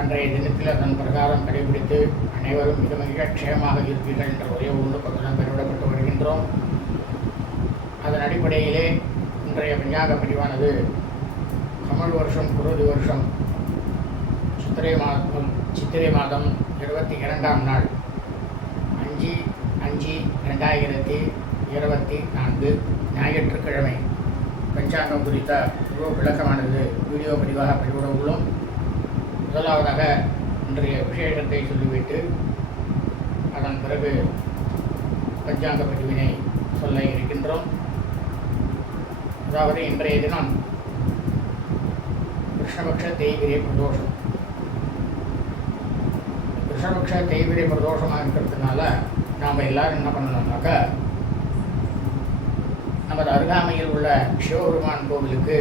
அன்றைய தினத்தில் அதன் பிரகாரம் கடைபிடித்து அனைவரும் மிக மிக க்ஷேமாக இருப்பீர்கள் என்ற ஒரே ஒன்று பக்கத்தில் பெருவிடப்பட்டு வருகின்றோம். அதன் அடிப்படையிலே இன்றைய விஞ்ஞாக பதிவானது தமிழ் வருஷம் குருதி வருஷம் சித்திரை மாதம் சித்திரை மாதம் இருபத்தி இரண்டாம் நாள் அஞ்சு அஞ்சு ரெண்டாயிரத்தி இருபத்தி நான்கு ஞாயிற்றுக்கிழமை. பஞ்சாங்கம் குறித்த முழு விளக்கமானது வீடியோ பதிவாக பதிவிட உள்ளோம். முதலாவதாக இன்றைய விசேஷத்தை சொல்லிவிட்டு அதன் பிறகு பஞ்சாங்க பதிவினை சொல்ல இருக்கின்றோம். அதாவது இன்றைய தினம் கிருஷ்ணபக்ஷ தேய்பிரை பிரதோஷம். கிருஷ்ணபக்ஷ தேய்பிரை பிரதோஷமாக இருக்கிறதுனால நாம் எல்லாரும் என்ன பண்ணணும்னாக்கா நமது அருகாமையில் உள்ள சிவபெருமான் கோவிலுக்கு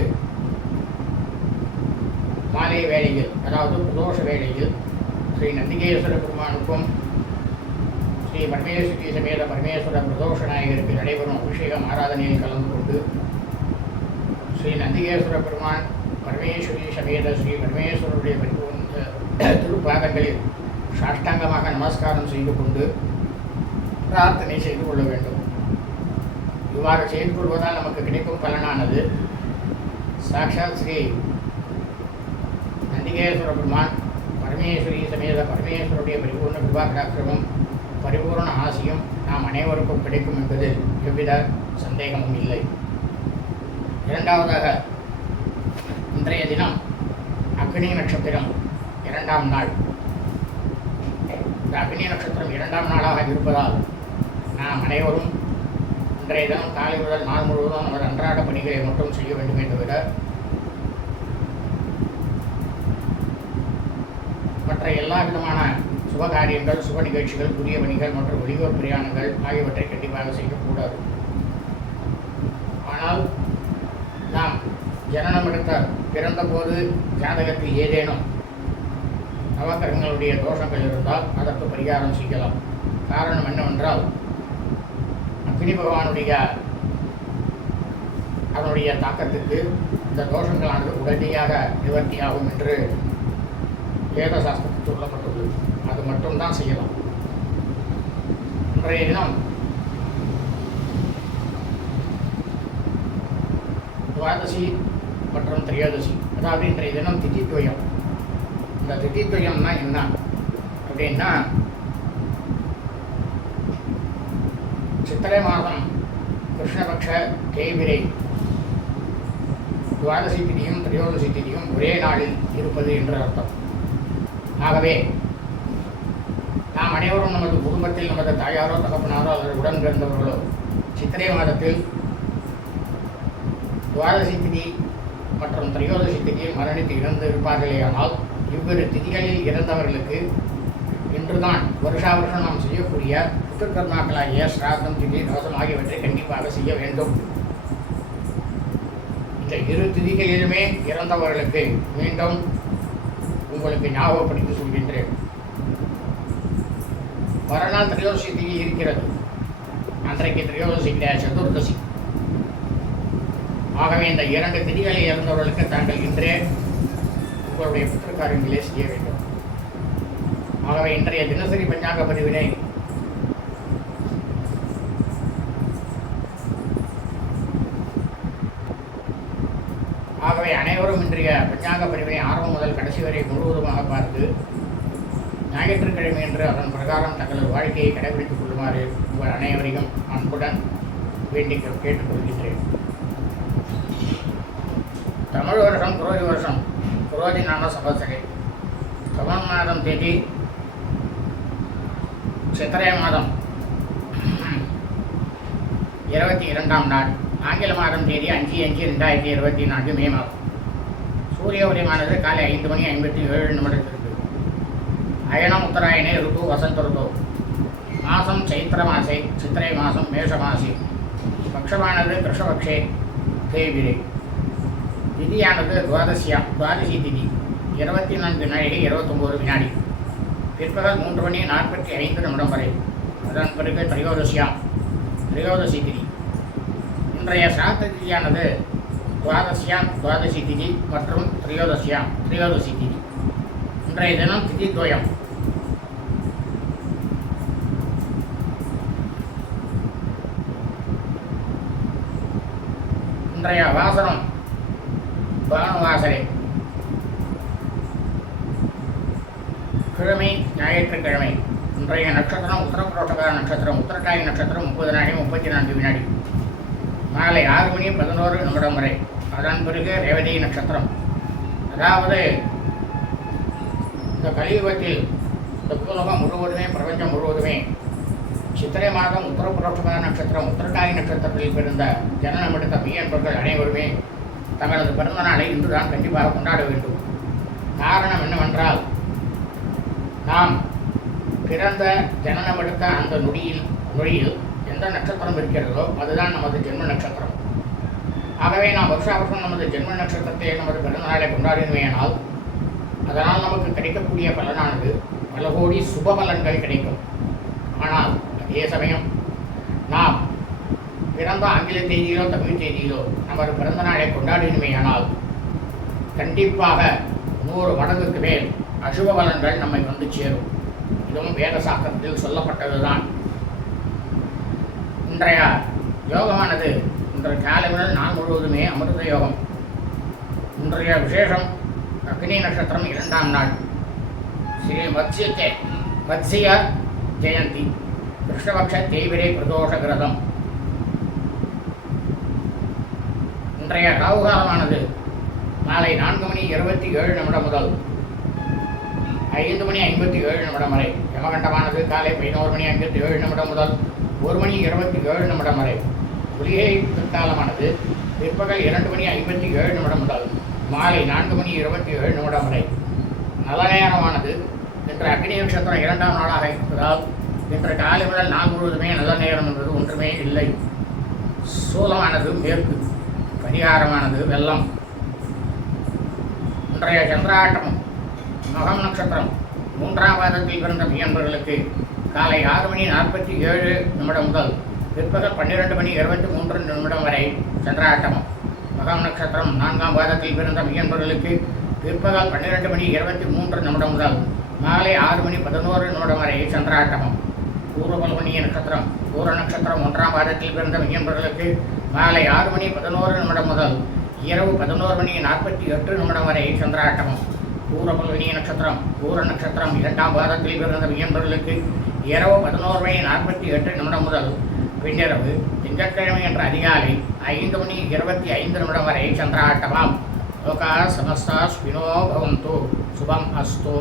மாலை வேளையில் அதாவது பிரதோஷ வேளையில் ஸ்ரீ நந்திகேஸ்வர பெருமானுக்கும் ஸ்ரீ பரமேஸ்வரி சமேத பரமேஸ்வர பிரதோஷ நாயகருக்கு நடைபெறும் அபிஷேகம் ஆராதனையில் கலந்து கொண்டு ஸ்ரீ நந்திகேஸ்வர பெருமான் பரமேஸ்வரி சமேத ஸ்ரீ பரமேஸ்வரருடைய திருப்பாதங்களில் சாஷ்டாங்கமாக நமஸ்காரம் செய்து கொண்டு பிரார்த்தனை செய்து கொள்ள வேண்டும். இவ்வாறு செய்து கொள்வதால் நமக்கு கிடைக்கும் பலனானது சாட்சாத் ஸ்ரீ நந்திகேஸ்வர பெருமான் பரமேஸ்வரி சமேத பரமேஸ்வருடைய பரிபூர்ண கிருபாகராக்கிரமும் பரிபூர்ண ஆசையும் நாம் அனைவருக்கும் கிடைக்கும் என்பது எவ்வித சந்தேகமும் இல்லை. இரண்டாவதாக இன்றைய தினம் அக்னி நட்சத்திரம் இரண்டாம் நாள். இந்த அக்னி நட்சத்திரம் இரண்டாம் நாளாக இருப்பதால் நாம் அனைவரும் இன்றைய தினம் காலை முதல் நாள் முழுவதும் நமது அன்றாட பணிகளை மட்டும் செய்ய வேண்டுமே தவிர மற்ற எல்லா விதமான சுப காரியங்கள் சுப நிகழ்ச்சிகள் புதிய பணிகள் மற்றும் வெளியூர் பிரயாணங்கள் ஆகியவற்றை கண்டிப்பாக செய்யக்கூடாது. ஆனால் நாம் ஜனனம் எடுத்த பிறந்தபோது ஜாதகத்தில் ஏதேனும் நவக்கிரகங்களுடைய தோஷங்கள் இருந்தால் அதற்கு பரிகாரம் செய்யலாம். காரணம் என்னவென்றால் அக்னி பகவானுடைய அதனுடைய தாக்கத்துக்கு இந்த தோஷங்களானது உடனடியாக நிவர்த்தியாகும் என்று வேத சாஸ்திரம் சொல்லப்பட்டுள்ளது அது மட்டும்தான் செய்யலாம் இன்றைய தினம் துவாதசி மற்றும் திரையோதசி. அதாவது இன்றைய தினம் திதித்வயம் இந்த திதித்துவயம்னா என்ன? அப்படின்னா சித்திரை மாதம் கிருஷ்ணபக்ஷ தேய்விரை துவாதசி திதியும் திரையோதசி திதியும் ஒரே நாளில் இருப்பது என்று அர்த்தம். ஆகவே நாம் அனைவரும் நமது குடும்பத்தில் நமது தாயாரோ தகப்பனாரோ அல்லது உடன் பிறந்தவர்களோ சித்திரை மாதத்தில் துவாதசி திதி மற்றும் திரையோதசி திதியில் மரணித்து இறந்து இருப்பார்களேயானால் இவ்விரு திதிகளில் இறந்தவர்களுக்கு இன்றுதான் வருஷா வருஷம் நாம் செய்யக்கூடிய புத்திருக்கர்மாக்களாகிய ஸ்ராத்தம் திதி தோஷம் ஆகியவற்றை கண்டிப்பாக செய்ய வேண்டும். இந்த இரு திதிகளிலுமே இறந்தவர்களுக்கு மீண்டும் உங்களுக்கு ஞாபகப்படுத்தி சொல்கின்றேன். மறுநாள் திரையோசி திதி இருக்கிறது. அன்றைக்கு திரையோதசி சதுர்தசி. ஆகவே இந்த இரண்டு திதிகளை இறந்தவர்களுக்கு தாங்கள் இன்றே உங்களுடைய புத்திரக்காரியங்களே செய்ய வேண்டும். ஆகவே இன்றைய தினசரி பஞ்சாங்க பதிவினை ஆகவே அனைவரும் இன்றைய பஞ்சாங்க பிரிவை ஆரம்பம் முதல் கடைசி வரை முழுவதுமாக பார்த்து ஞாயிற்றுக்கிழமை என்று அதன் பிரகாரம் தங்களது வாழ்க்கையை கடைபிடித்துக் கொள்ளுமாறு உங்கள் அனைவரையும் அன்புடன் வேண்டிக் கேட்டுக்கொள்கின்றேன். தமிழ் வருஷம் குரோதி வருஷம் குரோதி நாம சபசகை தமிழ் மாதம் தேதி சித்திரை மாதம் இருபத்தி இரண்டாம் நாள் ஆங்கில மாதம் தேதி அஞ்சு அஞ்சு ரெண்டாயிரத்தி இருபத்தி நான்கு மே மாதம். சூரிய உதயமானது காலை ஐந்து மணி ஐம்பத்தி ஏழு நிமிடத்திற்கு. அயனம் உத்தராயணே ருத்து வசந்த ருது மாதம் சைத்திர மாசே சித்திரை மாதம் மேஷ மாசி. பக்ஷமானது கிருஷ்ணபக்ஷே தேவிரே. திதியானது துவாதசியா துவாதசி திதி. இருபத்தி நான்கு நாழிகை இருபத்தொம்போது வினாடி. பிற்பகல் மூன்று மணி நாற்பத்தி ஐந்து நிமிடம் வரை. அதன் பிறகு திரையோதசியாம் திரையோதசி திதி. இன்றைய சாத்த திதியானது துவாதசியாம் துவாதசி திதி மற்றும் திரியோதசியாம் திரியோதசி திதி. இன்றைய தினம் திதி துவயம். இன்றைய வாசனம் பானுவாசரை கிழமை ஞாயிற்றுக்கிழமை. இன்றைய நட்சத்திரம் உத்தரப்புரோட்டகார நட்சத்திரம் உத்தரட்டாய் நட்சத்திரம் முப்பது நாளை முப்பத்தி நான்கு வினாடி. மாலை ஆறு மணி பதினோரு நிமிடம் வரை. அதன் பிறகு ரேவதி நட்சத்திரம். அதாவது இந்த கலியுகத்தில் இந்த பூலோகம் முழுவதுமே பிரபஞ்சம் முழுவதுமே சித்திரை மாதம் உத்தரப்புரோட்டகார நட்சத்திரம் உத்தரகாய் நட்சத்திரத்தில் பிறந்த ஜனனம் எடுத்த மெய்யன்பர்கள் அனைவருமே தங்களது பிறந்த நாளை இன்றுதான் கண்டிப்பாக கொண்டாட வேண்டும். காரணம் என்னவென்றால் நாம் பிறந்த ஜனனம் எடுத்த அந்த நொடியில் நொடியில் எந்த நட்சத்திரம் இருக்கிறதோ அதுதான் நமது ஜென்ம நட்சத்திரம். ஆகவே நாம் வருஷ வருஷம் நமது ஜென்ம நட்சத்திரத்தை நமது பிறந்த நாளை கொண்டாடினமையானால் அதனால் நமக்கு கிடைக்கக்கூடிய பலனானது பல கோடி சுப பலன்கள் கிடைக்கும். ஆனால் அதே சமயம் நாம் பிறந்த ஆங்கில தேதியிலோ தமிழ் தேதியிலோ நமது பிறந்த நாளை கொண்டாடினமையானால் கண்டிப்பாக நூறு மடங்குக்கு மேல் அசுப பலன்கள் நம்மை வந்து சேரும். இதுவும் வேத சாஸ்திரத்தில் சொல்லப்பட்டதுதான். இன்றைய யோகமானது. இன்றைய காலை முதல் நாள் முழுவதுமே அமிர்த யோகம். இன்றைய விசேஷம் அக்னி நட்சத்திரம் இரண்டாம் நாள். ஸ்ரீ மத்ஸ்யத்தே மத்ஸ்ய ஜெயந்தி. கிருஷ்ணபக்ஷ தேவிரை பிரதோஷ கிரதம். இன்றைய ராகுகாலமானது நாளை மாலை நான்கு மணி இருபத்தி ஏழு நிமிடம் முதல் ஐந்து மணி ஐம்பத்தி ஏழு நிமிடம் வரை. யமகண்டமானது காலை பதினோரு மணி ஐம்பத்தி ஏழு நிமிடம் முதல் ஒரு மணி இருபத்தி ஏழு நிமிடம் வரை. குளிகை பிற்காலமானது. பிற்பகல் இரண்டு மணி ஐம்பத்தி ஏழு நிமிடம் முதல் மாலை நான்கு மணி இருபத்தி ஏழு நிமிடம் வரை. நல்ல நேரமானது இன்று அக்னி நட்சத்திரம் இரண்டாம் நாளாக இருப்பதால் இன்று காலை முதல் நாள் முழுவதுமே நல்ல நேரம் என்பது ஒன்றுமே இல்லை. சூலமானது மேற்கு. பரிகாரமானது வெள்ளம். இன்றைய சந்திராட்டமும் மகம் நட்சத்திரம் மூன்றாம் பாதத்தில் பிறந்த மீன்பர்களுக்கு காலை ஆறு மணி நாற்பத்தி ஏழு நிமிடம் முதல் பிற்பகல் பன்னிரெண்டு மணி இருபத்தி மூன்று நிமிடம் வரை சந்திராட்டமம். மகம் நட்சத்திரம் நான்காம் பாதத்தில் பிறந்த மையன்பர்களுக்கு பிற்பகல் பன்னிரெண்டு மணி இருபத்தி மூன்று நிமிடம் முதல் மாலை ஆறு மணி பதினோரு நிமிடம் வரை சந்திராட்டமம். பூர்வபல்வனிய நட்சத்திரம் பூர நட்சத்திரம் ஒன்றாம் பாதத்தில் பிறந்த மையன்பர்களுக்கு மாலை ஆறு மணி பதினோரு நிமிடம் முதல் இரவு பதினோரு மணி நாற்பத்தி எட்டு நிமிடம் வரை சந்திராட்டமம். பூரபல்வனிய நட்சத்திரம் பூர நட்சத்திரம் இரண்டாம் பாதத்தில் பிறந்த வியன்பர்களுக்கு இரவு பதினோரு மணி நாற்பத்தி எட்டு நிமிடம் முதல் பின்னிரவு திங்கட்கிழமை என்ற அதிகாலை ஐந்து மணி இருபத்தி ஐந்து நிமிடம் வரை சந்திராட்டமாம். லோகா சமஸ்தா ஸ்வினோ பவந்து. சுபம் அஸ்து.